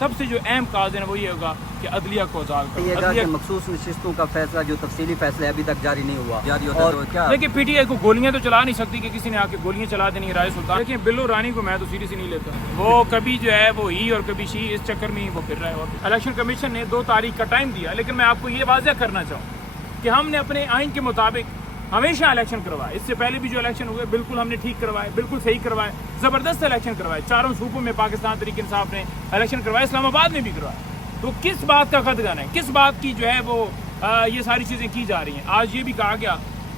सबसे जो अहम काज है वो ये होगा कि अदलिया को आज़ाद करो। मखसूस नशिस्तों का फैसला जो तफसीली फैसला अभी तक जारी नहीं हुआ, जारी होता तो क्या? देखिए पीटीआई को गोलियां तो चला नहीं सकती कि किसी ने आके गोलियां चला देनी है राय सुल्तान। देखिए बिल्लो रानी को मैं तो सीरियस नहीं लेता, वो कभी जो है वो ही और कभी शी, इस चक्कर में ही वो फिर रहा है। और इलेक्शन कमीशन ने 2 तारीख का टाइम दिया, लेकिन मैं आपको ये वाज़ह करना चाहूँ कि हमने अपने आइन के मुताबिक हमेशा इलेक्शन करवाए। इससे पहले भी जो इलेक्शन हुए बिल्कुल हमने ठीक करवाए, बिल्कुल सही करवाए, ज़बरदस्त इलेक्शन करवाए। 4 सूबों में पाकिस्तान तहरीक इंसाफ ने इलेक्शन करवाए, इस्लामाबाद में भी करवाए। तो किस बात का खदगन है, किस बात की जो है वो ये सारी चीज़ें की जा रही हैं। आज ये भी कहा गया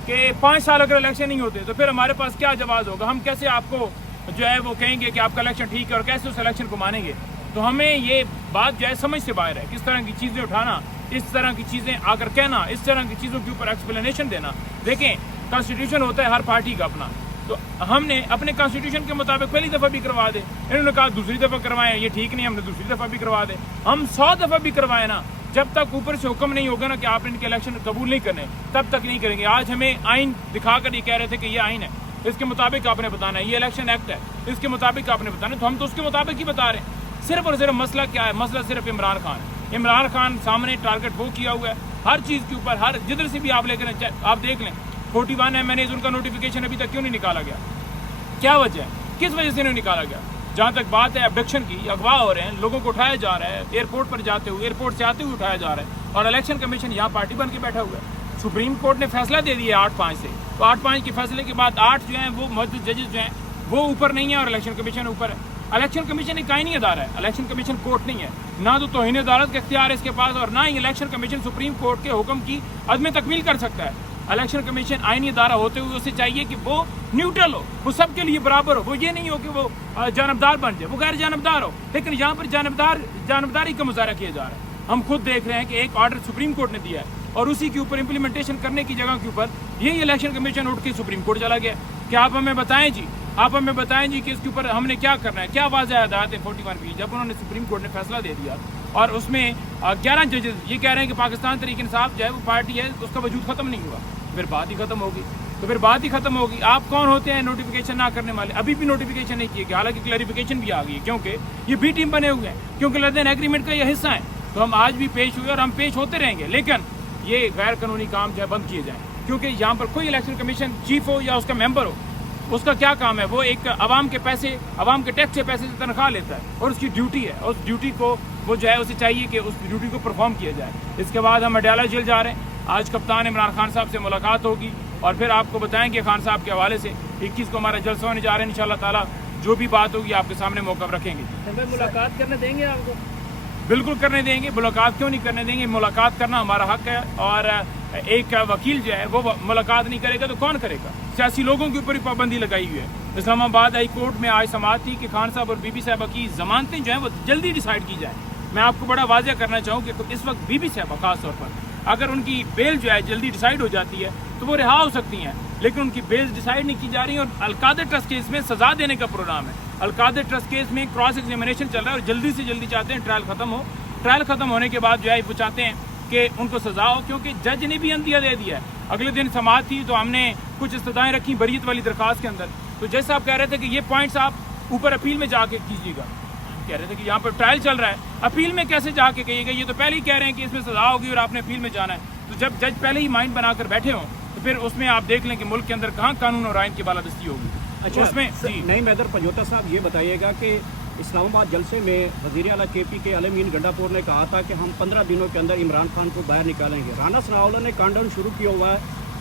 कि 5 साल अगर इलेक्शन नहीं होते तो फिर हमारे पास क्या जवाब होगा, हम कैसे आपको जो है वो कहेंगे कि आपका इलेक्शन ठीक है और कैसे उस इलेक्शन को मानेंगे। तो हमें ये बात जो है समझ से बाहर है, किस तरह की चीज़ें उठाना, इस तरह की चीज़ें आकर कहना, इस तरह की चीज़ों के ऊपर एक्सप्लेनेशन देना। देखें कॉन्स्टिट्यूशन होता है हर पार्टी का अपना, तो हमने अपने कॉन्स्टिट्यूशन के मुताबिक पहली दफ़ा भी करवा दे, इन्होंने कहा दूसरी दफ़ा करवाएं, ये ठीक नहीं, हमने दूसरी दफ़ा भी करवा दे। हम 100 दफ़ा भी करवाएं ना, जब तक ऊपर से हुक्म नहीं होगा ना कि आप इनके इलेक्शन कबूल नहीं करने, तब तक नहीं करेंगे। आज हमें आइन दिखाकर ये कह रहे थे कि ये आइन है, इसके मुताबिक आपने बताना है, ये इलेक्शन एक्ट है, इसके मुताबिक आपने बताना है, तो हम तो उसके मुताबिक ही बता रहे हैं। सिर्फ और सिर्फ मसला क्या है, मसला सिर्फ इमरान खान है। इमरान खान सामने टारगेट वो किया हुआ है हर चीज़ के ऊपर, हर जिधर से भी आप लेकर आप देख लें। 41 MNAs उनका नोटिफिकेशन अभी तक क्यों नहीं निकाला गया, क्या वजह है, किस वजह से नहीं निकाला गया? जहाँ तक बात है अबडक्शन की, अगवा हो रहे हैं, लोगों को उठाया जा रहा है, एयरपोर्ट पर जाते हुए, एयरपोर्ट से आते हुए उठाया जा रहा है, और इलेक्शन कमीशन यहाँ पार्टी बन के बैठा हुआ है। सुप्रीम कोर्ट ने फैसला दे दिया 8-5 से, तो 8-5 के फैसले के बाद 8 जो हैं वो मौजूद जजेस जो हैं वो ऊपर नहीं है और इलेक्शन कमीशन ऊपर है। इलेक्शन कमीशन एक आईनी अदारा है, इलेक्शन कमीशन कोर्ट नहीं है, ना तो तौहीन अदालत का इख्तियार है इसके पास, और ना ही इलेक्शन कमीशन सुप्रीम कोर्ट के हुक्म की अदम तकमील कर सकता है। इलेक्शन कमीशन आईनी अदारा होते हुए उसे चाहिए कि वो न्यूट्रल हो, वो सबके लिए बराबर हो, वो ये नहीं हो कि वो जानबदार बन जाए, वो गैर जानबदार हो। लेकिन यहाँ पर जानबदारी का मुजाहरा किया जा रहा है। हम खुद देख रहे हैं कि एक ऑर्डर सुप्रीम कोर्ट ने दिया है और उसी के ऊपर इम्प्लीमेंटेशन करने की जगह के ऊपर यही इलेक्शन कमीशन उठ के सुप्रीम कोर्ट चला गया। क्या आप हमें बताएं जी, आप हमें बताएं जी कि इसके ऊपर हमने क्या करना है, क्या वाज़ह हदायत है 41 की, जब उन्होंने सुप्रीम कोर्ट ने फैसला दे दिया और उसमें 11 जजेस ये कह रहे हैं कि पाकिस्तान तहरीक इंसाफ जो है वो पार्टी है, उसका वजूद खत्म नहीं हुआ, फिर बात ही खत्म होगी। तो फिर बात ही खत्म होगी। आप कौन होते हैं नोटिफिकेशन ना करने वाले? अभी भी नोटिफिकेशन नहीं किए गए, हालांकि क्लैरिफिकेशन भी आ गई है, क्योंकि ये बी टीम बने हुए हैं, क्योंकि लंदन एग्रीमेंट का ये हिस्सा है। तो हम आज भी पेश हुए और हम पेश होते रहेंगे, लेकिन ये गैर कानूनी काम जो है बंद किए जाएँ, क्योंकि यहाँ पर कोई इलेक्शन कमीशन चीफ हो या उसका मेंबर हो, उसका क्या काम है, वो एक आवाम के पैसे, आवाम के टैक्स के पैसे से तनख्वाह लेता है और उसकी ड्यूटी है, उस ड्यूटी को वो जो है उसे चाहिए कि उस ड्यूटी को परफॉर्म किया जाए। इसके बाद हम अडयाला जेल जा रहे हैं, आज कप्तान इमरान खान साहब से मुलाकात होगी और फिर आपको बताएंगे खान साहब के हवाले से। 21 को हमारा जलसा होने जा रहे हैं, इंशाल्लाह ताला जो भी बात होगी आपके सामने मौका रखेंगे। मुलाकात करने देंगे आपको? बिल्कुल करने देंगे, मुलाकात क्यों नहीं करने देंगे, मुलाकात करना हमारा हक है। और एक वकील जो है वो मुलाकात नहीं करेगा तो कौन करेगा? सियासी लोगों के ऊपर ही पाबंदी लगाई हुई है। इस्लामाबाद हाई कोर्ट में आज समाअत थी कि खान साहब और बीबी साहबा की जमानतें जो हैं वो जल्दी डिसाइड की जाए। मैं आपको बड़ा वाज़ह करना चाहूँ कि इस वक्त बीबी साहबा खास तौर पर अगर उनकी बेल जो है जल्दी डिसाइड हो जाती है तो वो रिहा हो सकती हैं, लेकिन उनकी बेल डिसाइड नहीं की जा रही है। और अलकादर ट्रस्ट केस में सजा देने का प्रोग्राम है। अलकादर ट्रस्ट केस में क्रॉस एग्जामिनेशन चल रहा है और जल्दी से जल्दी चाहते हैं ट्रायल खत्म हो। ट्रायल खत्म होने के बाद जो है वो चाहते हैं कि उनको सजा हो, क्योंकि जज ने भी अंदिया दे दिया है। अगले दिन समाअत थी तो हमने कुछ इस्तदाएँ रखी बरीयत वाली दरख्वास्त के अंदर, तो जैसे आप कह रहे थे कि ये पॉइंट्स आप ऊपर अपील में जाके कीजिएगा, कह रहे थे कि यहाँ पर ट्रायल चल रहा है, अपील में कैसे जाके कहिएगा? ये तो पहले ही कह रहे हैं कि इसमें सजा होगी और आपने अपील में जाना है। तो जब जज पहले ही माइंड बनाकर बैठे हों तो फिर उसमें आप देख लें कि मुल्क के अंदर कहाँ कानून और आइन की बालादस्ती होगी। अच्छा, उसमें नईम हैदर पंजोटा साहब ये बताइएगा कि इस्लामाबाद जलसे में वज़ीर आला KP के अलमीन गंडापुर ने कहा था कि हम 15 दिनों के अंदर इमरान खान को बाहर निकालेंगे। राना सनाउल्लाह ने काउंटडाउन शुरू किया हुआ है,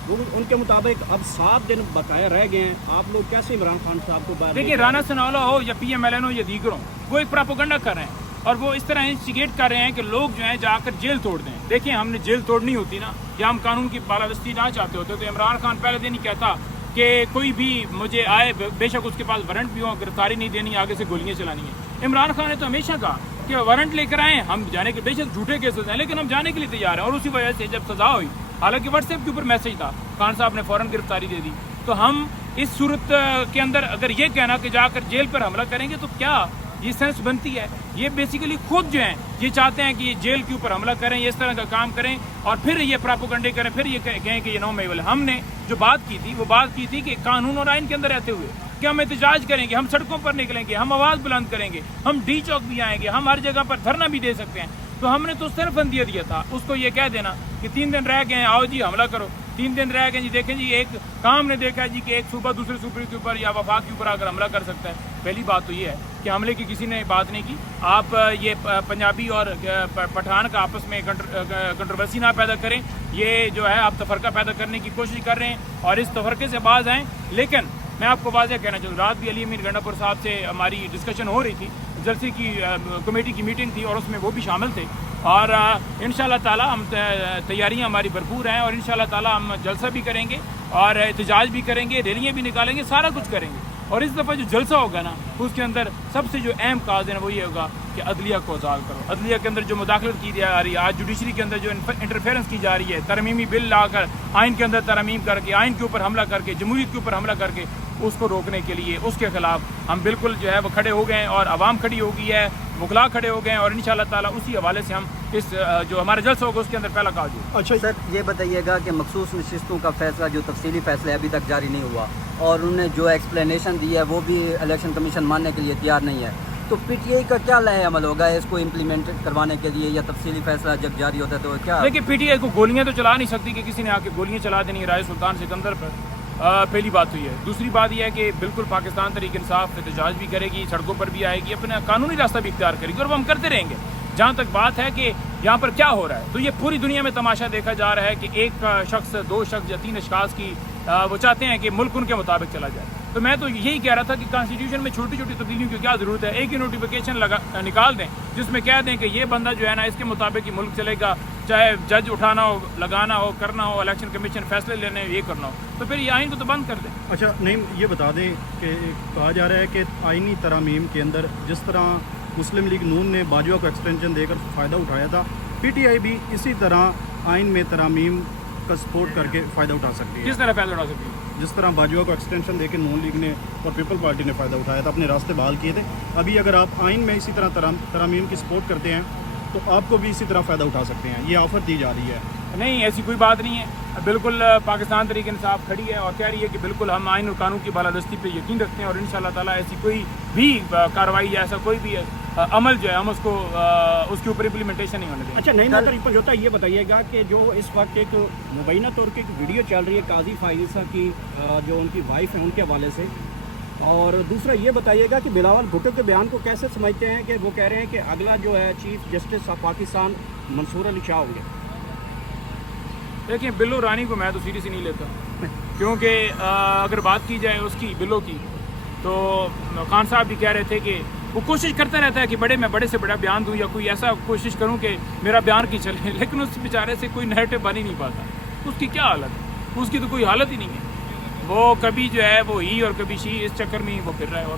वो उनके मुताबिक अब 7 दिन बकाया रह गए हैं। आप लोग कैसे इमरान खान साहब को बाहर? देखिए, राना सनाउल्लाह हो या PMLN हो या दीगर हो, वो एक प्रोपेगेंडा कर रहे हैं और वो इस तरह इंस्टिगेट कर रहे हैं कि लोग जो हैं जाकर जेल तोड़ दें। देखिए, हमने जेल तोड़नी होती ना, या हम कानून की बालादस्ती ना चाहते होते तो इमरान खान पहले दिन ही कहता कि कोई भी मुझे आए, बेशक उसके पास वारंट भी हो, गिरफ्तारी नहीं देनी, आगे से गोलियां चलानी है। इमरान खान ने तो हमेशा कहा कि वारंट लेकर आए, हम जाने के, बेशक झूठे केसेस हैं लेकिन हम जाने के लिए तैयार हैं। और उसी वजह से जब सजा हुई, हालांकि व्हाट्सएप के ऊपर मैसेज था, खान साहब ने फौरन गिरफ्तारी दे दी। तो हम इस सूरत के अंदर अगर ये कहना कि जाकर जेल पर हमला करेंगे तो क्या ये सेंस बनती है? ये बेसिकली खुद जो हैं ये चाहते हैं कि ये जेल के ऊपर हमला करें, ये इस तरह का काम करें और फिर ये प्रोपेगेंडे करें, फिर ये कहें कि ये नौ मेवल। हमने जो बात की थी वो बात की थी कि कानून और आइन के अंदर रहते हुए کہ ہم احتجاج کریں گے, ہم سڑکوں پر نکلیں گے, ہم آواز بلند کریں گے, ہم ڈی چوک بھی آئیں گے, ہم ہر جگہ پر دھرنا بھی دے سکتے ہیں. تو ہم نے تو صرف اندیا دیا تھا اس کو یہ کہہ دینا کہ 3 دن رہ گئے ہیں, آؤ جی حملہ کرو. 3 دن رہ گئے جی, دیکھیں جی ایک کام نے دیکھا جی کہ ایک صوبہ دوسرے صوبے کے اوپر یا وفاق کے اوپر اگر حملہ کر سکتا ہے. پہلی بات تو یہ ہے کہ حملے کی کسی نے بات نہیں کی. آپ یہ پنجابی اور پٹھان کا آپس میں کنٹروورسی نہ پیدا کریں. یہ جو ہے آپ تفرقہ پیدا کرنے کی کوشش کر رہے ہیں اور اس تفرقے سے باز آئیں. لیکن میں آپ کو واضح کہنا چاہوں, رات بھی علی امین گنڈا پور صاحب سے ہماری ڈسکشن ہو رہی تھی, جلسے کی کمیٹی کی میٹنگ تھی اور اس میں وہ بھی شامل تھے. اور انشاءاللہ تعالی ہم تیاریاں ہماری بھرپور ہیں اور انشاءاللہ تعالی ہم جلسہ بھی کریں گے اور احتجاج بھی کریں گے, ریلیاں بھی نکالیں گے, سارا کچھ کریں گے. اور اس دفعہ جو جلسہ ہوگا نا اس کے اندر سب سے جو اہم کاز ہے وہ یہ ہوگا کہ عدلیہ کو آزاد کرو. عدلیہ کے اندر جو مداخلت کی جا رہی ہے, آج جوڈیشری کے اندر جو انٹرفیئرنس کی جا رہی ہے, ترمیمی بل لا کر آئین کے اندر ترمیم کر کے, آئین کے اوپر حملہ کر کے, جمہوریت کے اوپر حملہ کر کے, اس کو روکنے کے لیے اس کے خلاف ہم بالکل جو ہے وہ کھڑے ہو گئے ہیں اور عوام کھڑی ہو گئی ہے, وکلاء کھڑے ہو گئے ہیں. اور انشاءاللہ تعالی اسی حوالے سے ہم اس جو ہمارا جلسہ ہوگا اس کے اندر پہلا کاج ہوگا. اچھا سر, یہ بتائیے گا کہ مخصوص نشستوں کا فیصلہ جو تفصیلی فیصلہ ابھی تک جاری نہیں ہوا اور انہوں نے جو ایکسپلینیشن دی ہے وہ بھی الیکشن کمیشن ماننے کے لیے تیار نہیں ہے, تو پی ٹی آئی کا کیا لائحہ عمل ہوگا اس کو امپلیمنٹ کروانے کے لیے, یا تفصیلی فیصلہ جب جاری ہوتا ہے تو کیا؟ دیکھیے پی ٹی آئی کو گولیاں تو چلا نہیں سکتی کہ کسی نے آ کے گولیاں چلا دینی رائے سلطان سکندر پر. پہلی بات تو یہ ہے. دوسری بات یہ ہے کہ بالکل پاکستان تحریک انصاف احتجاج بھی کرے گی, سڑکوں پر بھی آئے گی, اپنا قانونی راستہ بھی اختیار کرے گی اور وہ ہم کرتے رہیں گے. جہاں تک بات ہے کہ یہاں پر کیا ہو رہا ہے, تو یہ پوری دنیا میں تماشا دیکھا جا رہا ہے کہ ایک شخص, 2 شخص یا 3 اشخاص کی وہ چاہتے ہیں کہ ملک ان کے مطابق چلا جائے. تو میں تو یہی کہہ رہا تھا کہ کانسٹیٹیوشن میں چھوٹی چھوٹی تبدیلیوں کی کیا ضرورت ہے. ایک ہی نوٹیفیکیشن نکال دیں جس میں کہہ دیں کہ یہ بندہ جو ہے نا اس کے مطابق ہی ملک چلے گا, چاہے جج اٹھانا ہو, لگانا ہو, کرنا ہو, الیکشن کمیشن فیصلے لینے ہو, یہ کرنا ہو, تو پھر یہ آئین کو تو بند کر دیں. اچھا نہیں, یہ بتا دیں کہ کہا جا رہا ہے کہ آئینی ترامیم کے اندر جس طرح مسلم لیگ نون نے باجوہ کو ایکسٹینشن دے کر فائدہ اٹھایا تھا, پی ٹی آئی بھی اسی طرح آئین میں ترامیم کا سپورٹ کر کے فائدہ اٹھا سکتی ہے. کس طرح فائدہ اٹھا سکتی ہے؟ جس طرح باجوہ کو ایکسٹینشن دے کے نون لیگ نے اور پیپل پارٹی نے فائدہ اٹھایا تھا, اپنے راستے بحال کیے تھے. ابھی اگر آپ آئین میں اسی طرح ترامیم کی سپورٹ کرتے ہیں تو آپ کو بھی اسی طرح فائدہ اٹھا سکتے ہیں. یہ آفر دی جا رہی ہے. نہیں, ایسی کوئی بات نہیں ہے. بالکل پاکستان تحریک انصاف کھڑی ہے اور کہہ رہی ہے کہ بالکل ہم آئین اور قانون کی بالادستی پہ یقین رکھتے ہیں اور انشاءاللہ تعالیٰ ایسی کوئی بھی کارروائی یا ایسا کوئی بھی عمل جو ہے ہم اس کے اوپر امپلیمنٹیشن نہیں ہونے دیں. اچھا نہیں ناظر پر ہوتا یہ بتائیے گا کہ جو اس وقت ایک مبینہ طور پہ ایک ویڈیو چل رہی ہے قاضی فائزہ کی, جو ان کی وائف ہے, ان کے حوالے سے, اور دوسرا یہ بتائیے گا کہ بلاول بھٹو کے بیان کو کیسے سمجھتے ہیں کہ وہ کہہ رہے ہیں کہ اگلا جو ہے چیف جسٹس آف پاکستان منصور علی شاہ ہوں گے. دیکھیں بلو رانی کو میں تو سیریس ہی نہیں لیتا, کیونکہ اگر بات کی جائے اس کی بلو کی تو خان صاحب بھی کہہ رہے تھے کہ وہ کوشش کرتا رہتا ہے کہ میں بڑے سے بڑا بیان دوں یا کوئی ایسا کوشش کروں کہ میرا بیان کی چلے, لیکن اس بیچارے سے کوئی نیریٹو بن ہی نہیں پاتا. اس کی کیا حالت ہے؟ اس کی تو کوئی حالت ہی نہیں ہے. وہ کبھی جو ہے وہ ہی اور کبھی شی, اس چکر میں ہی وہ پھر رہا ہے. اور